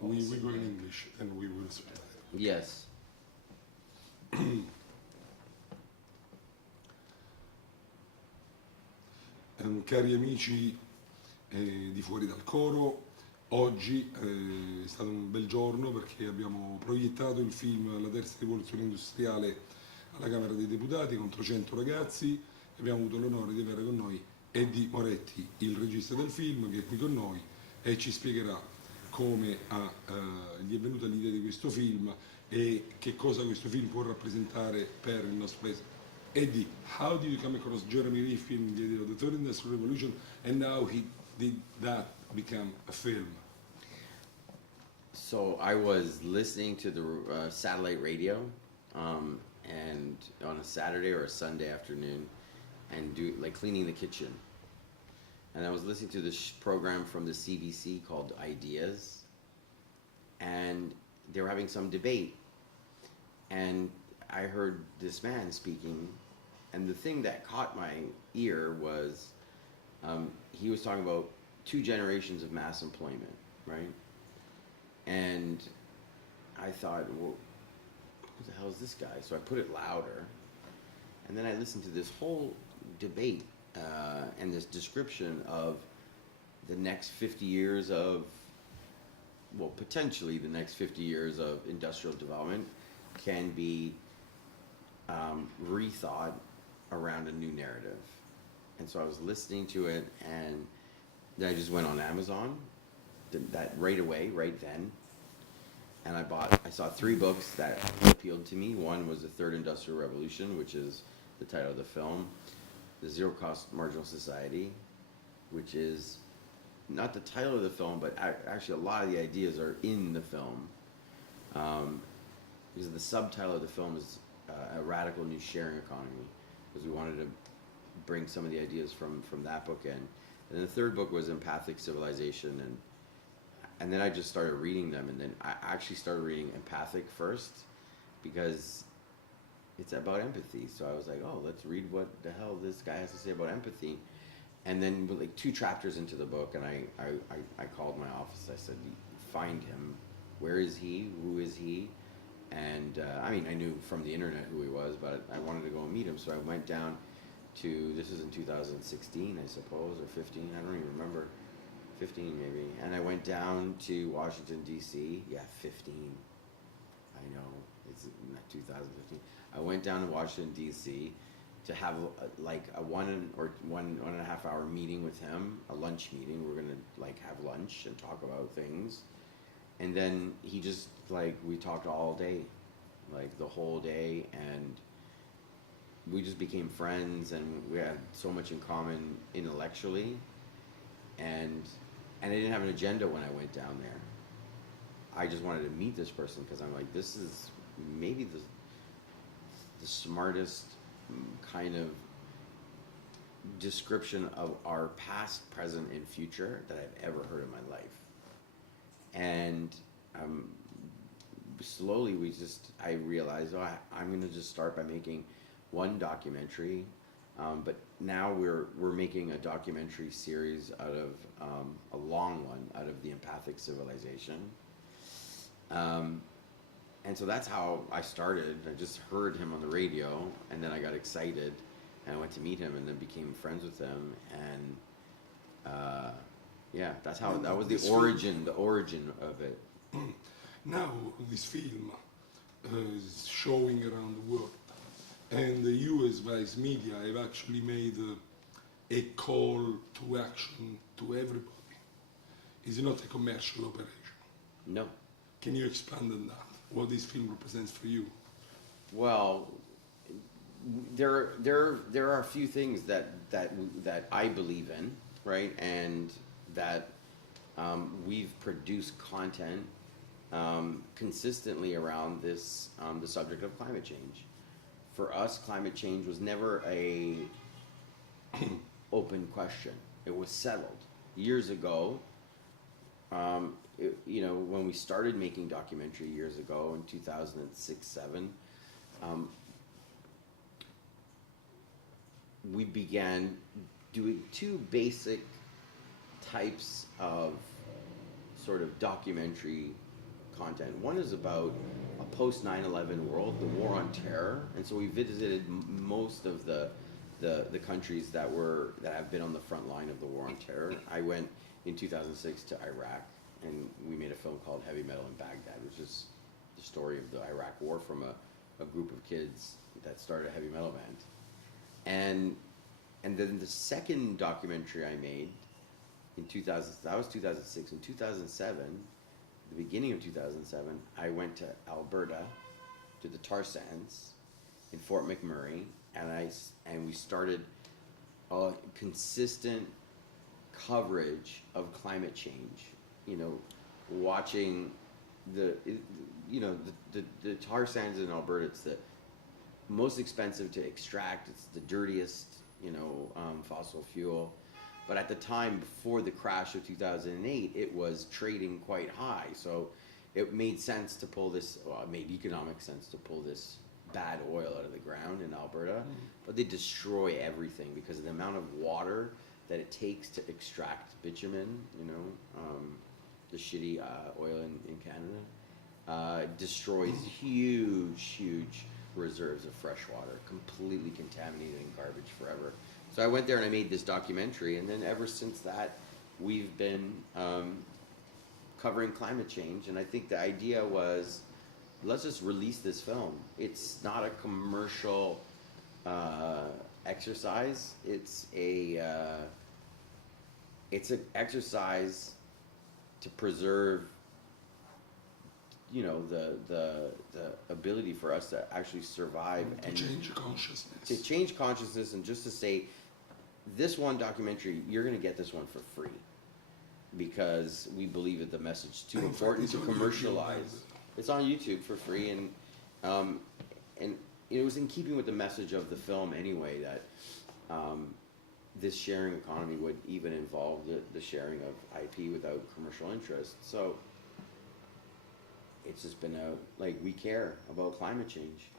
We go in English and we will subtitle. Yes. Cari amici di Fuori dal Coro, oggi è stato un bel giorno perché abbiamo proiettato il film La terza rivoluzione industriale alla Camera dei Deputati con 300 ragazzi e abbiamo avuto l'onore di avere con noi Eddy Moretti, il regista del film, che è qui con noi e ci spiegherà come gli è venuta l'idea di questo film e che cosa questo film può rappresentare per il nostro paese. Eddy, how did you come across Jeremy Lee film the idea of the third industrial revolution and how he did that become a film? So I was listening to the satellite radio, and on a Saturday or a Sunday afternoon, and cleaning the kitchen. And I was listening to this program from the CBC called Ideas, and they were having some debate, and I heard this man speaking, and the thing that caught my ear was he was talking about 2 generations of mass employment, right? And I thought, well, who the hell is this guy? So I put it louder, and then I listened to this whole debate and this description of the next 50 years of, well, potentially the next 50 years of industrial development can be rethought around a new narrative. And so I was listening to it, and then I just went on Amazon, did that right away, right then, and I saw 3 books that appealed to me. One was The Third Industrial Revolution, which is the title of the film. The Zero Cost Marginal Society, which is not the title of the film, but actually a lot of the ideas are in the film. Because the subtitle of the film is A Radical New Sharing Economy, because we wanted to bring some of the ideas from that book in. And then the third book was Empathic Civilization, and then I just started reading them, and then I actually started reading Empathic first, because it's about empathy. So I was like, oh, let's read what the hell this guy has to say about empathy. And then like 2 chapters into the book, and I called my office. I said, find him. Where is he? Who is he? And I mean, I knew from the internet who he was, but I wanted to go and meet him. So I went down to, this was in 2016, I suppose, or 15. I don't even remember. 15 maybe. And I went down to Washington, D.C. Yeah, 15. I know, it's not 2015. I went down to Washington, D.C. to have like a 1.5 hour meeting with him, a lunch meeting. We're gonna like have lunch and talk about things. And then he just we talked all day, like the whole day, and we just became friends, and we had so much in common intellectually. And I didn't have an agenda when I went down there. I just wanted to meet this person because I'm like, this is maybe the smartest kind of description of our past, present, and future that I've ever heard in my life. And slowly I realized, I'm going to just start by making one documentary, but now we're making a documentary series out of a long one out of the Empathic Civilization. And so that's how I started. I just heard him on the radio, and then I got excited, and I went to meet him, and then became friends with him, and yeah, that's how, that was the origin of it. Now this film is showing around the world, and the US vice media have actually made a call to action to everybody. Is it not a commercial operation? No. Can you expand on that? What this film represents for you? Well, there are a few things that I believe in, right, and that we've produced content consistently around this the subject of climate change. For us, climate change was never a open question. It was settled years ago. When we started making documentary years ago in 2006-07, we began doing 2 basic types of sort of documentary content. One is about a post 9/11 world, the war on terror, and so we visited most of the countries that have been on the front line of the war on terror. I went in 2006 to Iraq, and we made a film called Heavy Metal in Baghdad, which is the story of the Iraq War from a group of kids that started a heavy metal band. And then the second documentary I made in 2000, that was 2006. In 2007, the beginning of 2007, I went to Alberta, to the tar sands in Fort McMurray, and we started a consistent coverage of climate change. You know, watching the tar sands in Alberta. It's the most expensive to extract. It's the dirtiest, fossil fuel. But at the time before the crash of 2008, it was trading quite high. So it made sense to pull this, well, it made economic sense to pull this bad oil out of the ground in Alberta. But they destroy everything because of the amount of water that it takes to extract bitumen, the shitty oil in Canada. Destroys huge reserves of fresh water, completely contaminated and garbage forever. So I went there and I made this documentary, and then ever since that, we've been covering climate change. And I think the idea was, let's just release this film. It's not a commercial exercise. It's an exercise to preserve, the ability for us to actually survive and change consciousness. To change consciousness, and just to say, this one documentary, you're going to get this one for free, because we believe that the message is too important to commercialize. It's on YouTube for free, and it was in keeping with the message of the film anyway that this sharing economy would even involve the sharing of IP without commercial interest. So it's just been we care about climate change.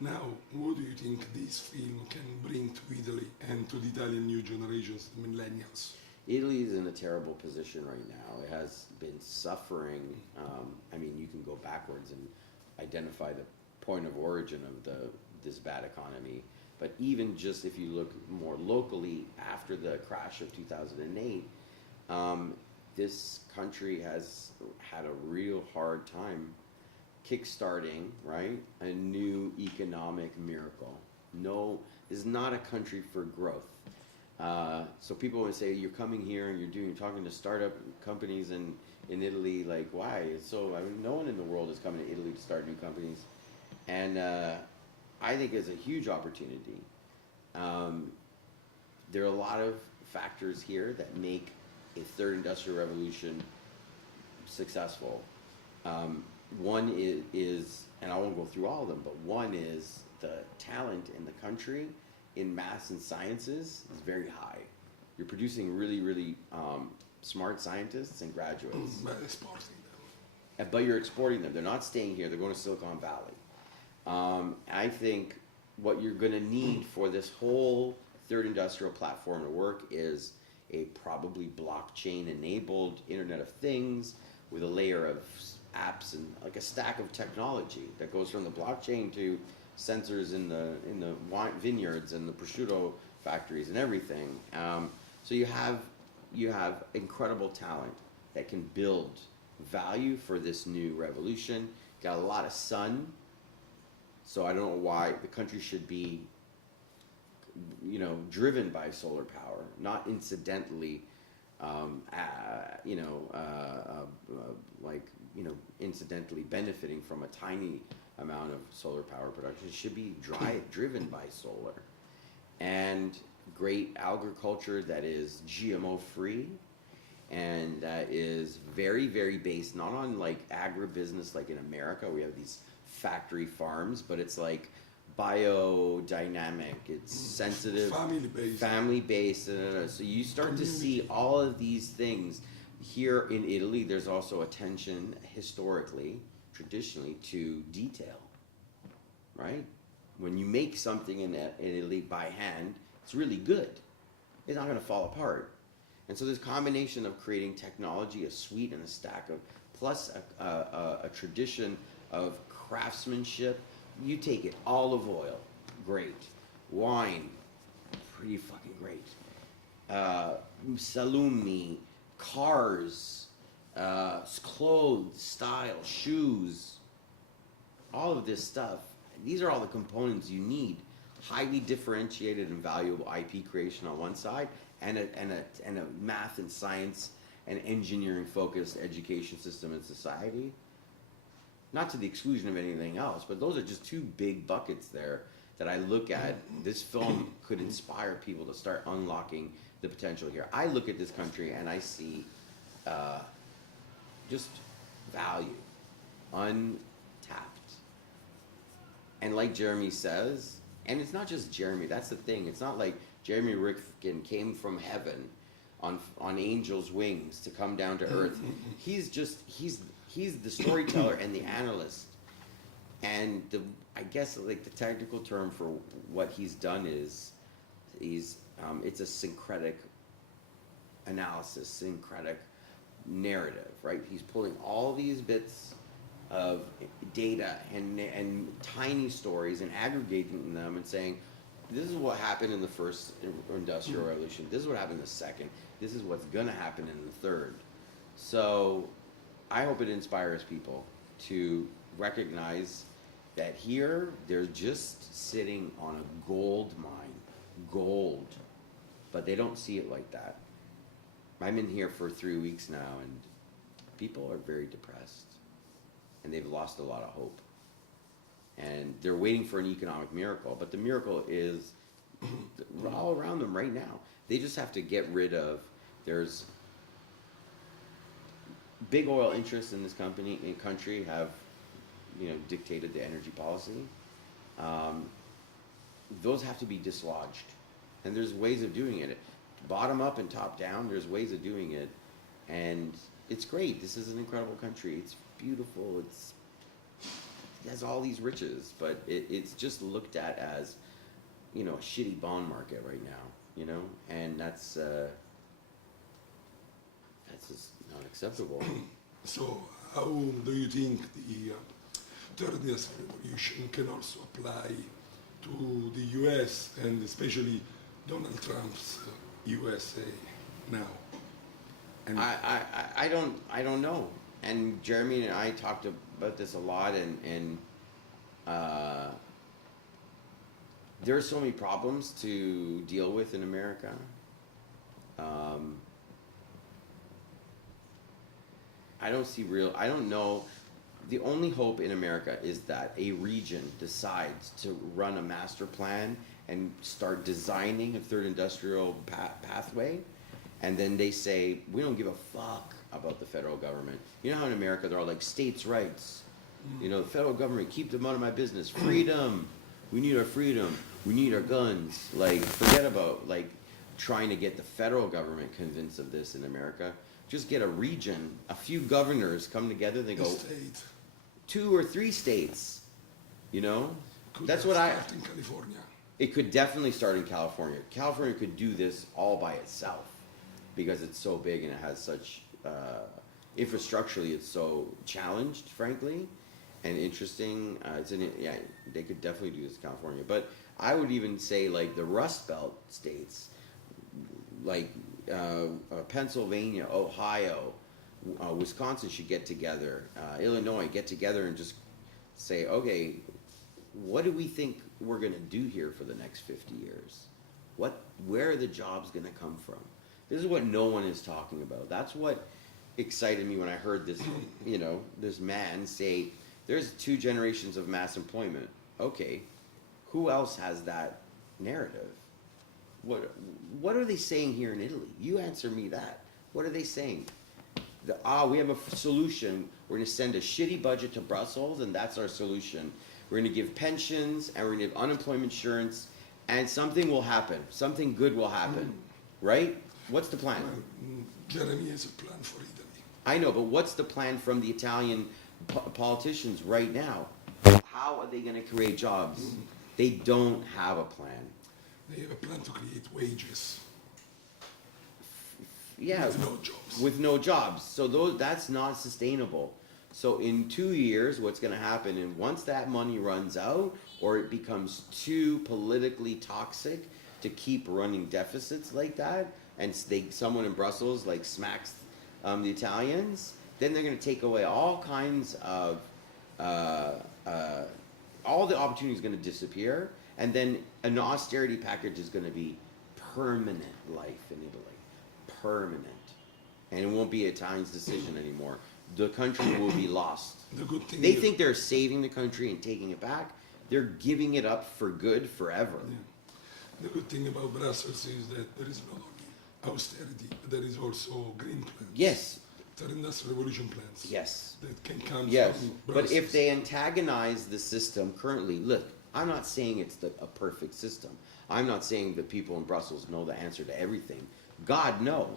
Now, what do you think this film can bring to Italy and to the Italian new generations, the millennials? Italy is in a terrible position right now. It has been suffering. You can go backwards and identify the point of origin of this bad economy. But even just if you look more locally after the crash of 2008, this country has had a real hard time kickstarting, right, a new economic miracle. No, this is not a country for growth. So people would say, you're coming here and you're talking to startup companies in Italy, like, why? No one in the world is coming to Italy to start new companies. And I think it's a huge opportunity. There are a lot of factors here that make a third industrial revolution successful. One is, and I won't go through all of them, but one is the talent in the country in maths and sciences is very high. You're producing really smart scientists and graduates. But exporting them. But you're exporting them. They're not staying here. They're going to Silicon Valley. I think what you're going to need for this whole third industrial platform to work is a probably blockchain-enabled Internet of Things with a layer of apps and like a stack of technology that goes from the blockchain to sensors in the wine vineyards and the prosciutto factories and everything. So you have incredible talent that can build value for this new revolution. Got a lot of sun. So I don't know why the country should be, driven by solar power, not incidentally, incidentally benefiting from a tiny amount of solar power production. It should be driven by solar. And great agriculture that is GMO free and that is very, very based not on like agribusiness like in America. We have these factory farms, but it's like biodynamic, it's sensitive, family based. So you start to see all of these things here in Italy. There's also attention historically, traditionally, to detail, right? When you make something in Italy by hand, it's really good. It's not going to fall apart. And so this combination of creating technology, a suite and a stack of plus a tradition of craftsmanship. You take it, olive oil, great. Wine, pretty fucking great. Salumi, cars, clothes, style, shoes, all of this stuff. These are all the components you need. Highly differentiated and valuable IP creation on one side, and a math and science and engineering focused education system and society. Not to the exclusion of anything else, but those are just two big buckets there that I look at. This film could inspire people to start unlocking the potential here. I look at this country and I see just value, untapped. And like Jeremy says, and it's not just Jeremy, that's the thing. It's not like Jeremy Rifkin came from heaven on angel's wings to come down to earth. He's the storyteller and the analyst. And I guess like the technical term for what he's done is it's a syncretic analysis, syncretic narrative, right? He's pulling all these bits of data and tiny stories and aggregating them and saying, this is what happened in the first industrial revolution, this is what happened in the second, this is what's gonna happen in the third. So I hope it inspires people to recognize that here they're just sitting on a gold mine, gold, but they don't see it like that. I'm in here for 3 weeks now and people are very depressed and they've lost a lot of hope. And they're waiting for an economic miracle, but the miracle is all around them right now. They just have to get rid of, there's big oil interests in this country have, dictated the energy policy. Those have to be dislodged, and there's ways of doing it. Bottom up and top down, there's ways of doing it, and it's great. This is an incredible country. It's beautiful. It has all these riches, but it's just looked at as, a shitty bond market right now, and that's just not acceptable. So how do you think the third industrial revolution can also apply to the US and especially Donald Trump's USA now? And I don't know. And Jeremy and I talked about this a lot, and there are so many problems to deal with in America. I don't know. The only hope in America is that a region decides to run a master plan and start designing a third industrial pathway, and then they say, we don't give a fuck about the federal government. You know how in America they're all like, states' rights. The federal government, keep them out of my business. Freedom. We need our freedom. We need our guns. Like, forget about like trying to get the federal government convinced of this in America. Just get a region, a few governors come together, they go, state. 2 or 3 states, Could that's that what start in California? It could definitely start in California. California could do this all by itself because it's so big and it has such, infrastructurally it's so challenged, frankly, and interesting. They could definitely do this in California. But I would even say like the Rust Belt states, like Pennsylvania, Ohio, Wisconsin should get together, Illinois get together and just say, okay, what do we think we're going to do here for the next 50 years? Where are the jobs going to come from? This is what no one is talking about. That's what excited me when I heard this, this man say, there's 2 generations of mass employment. Okay, who else has that narrative? What are they saying here in Italy? You answer me that. What are they saying? We have a solution. We're going to send a shitty budget to Brussels, and that's our solution. We're going to give pensions, and we're going to give unemployment insurance, and something will happen. Something good will happen, right? What's the plan? Jeremy has a plan for Italy. I know, but what's the plan from the Italian politicians right now? How are they going to create jobs? They don't have a plan. They have a plan to create wages. yeah, With no jobs. with no jobs. So that's not sustainable. So in 2 years, what's going to happen? And once that money runs out, or it becomes too politically toxic to keep running deficits like that, and someone in Brussels like smacks the Italians, then they're going to take away all kinds of all the opportunity is going to disappear, and then an austerity package is going to be permanent life in Italy, permanent, and it won't be Italians' decision anymore. The country will be lost. The good thing They is, think they're saving the country and taking it back. They're giving it up for good forever. yeah. The good thing about Brussels is that there is not only austerity, but there is also green plans. Yes, Third industrial revolution plans. yes, That can come yes. from But Brussels. if they antagonize the system currently, look, I'm not saying it's a perfect system. I'm not saying the people in Brussels know the answer to everything. God, no.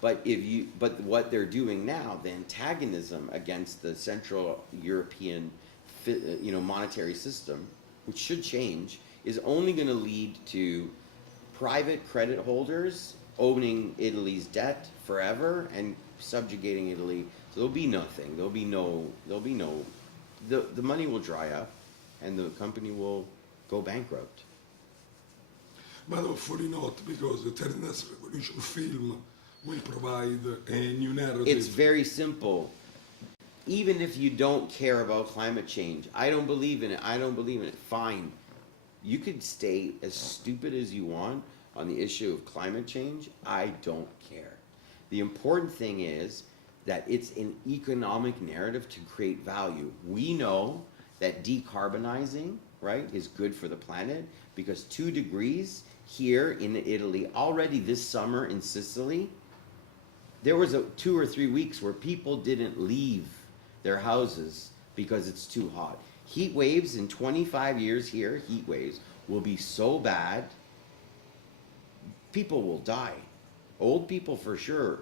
But what they're doing now, the antagonism against the Central European, monetary system, which should change, is only going to lead to private credit holders owning Italy's debt forever and subjugating Italy. So there'll be nothing. The money will dry up, and the company will go bankrupt. But hopefully not, because the Third Industrial Revolution film will provide a new narrative. It's very simple. Even if you don't care about climate change, I don't believe in it, fine. You could stay as stupid as you want on the issue of climate change. I don't care. The important thing is that it's an economic narrative to create value. We know that decarbonizing, right, is good for the planet, because 2 degrees here in Italy, already this summer in Sicily, there was 2 or 3 weeks where people didn't leave their houses because it's too hot. Heat waves in 25 years here, heat waves will be so bad, people will die. Old people for sure.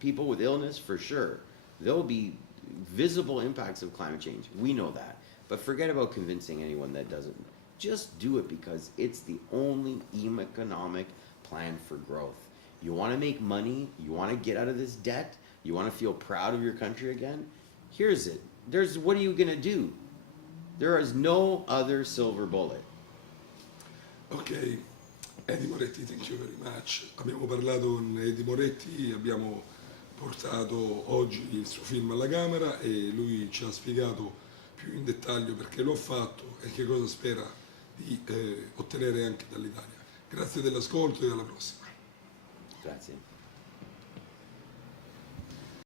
People with illness for sure. There'll be visible impacts of climate change. We know that. But forget about convincing anyone that doesn't. Just do it, because it's the only economic plan for growth. You want to make money, you want to get out of this debt, you want to feel proud of your country again, here's it. What are you going to do? There is no other silver bullet. Ok, Eddy Moretti, thank you very much. Abbiamo parlato con Eddy Moretti, abbiamo portato oggi il suo film alla Camera e lui ci ha spiegato più in dettaglio perché lo ha fatto e che cosa spera di ottenere anche dall'Italia. Grazie dell'ascolto e alla prossima. Grazie.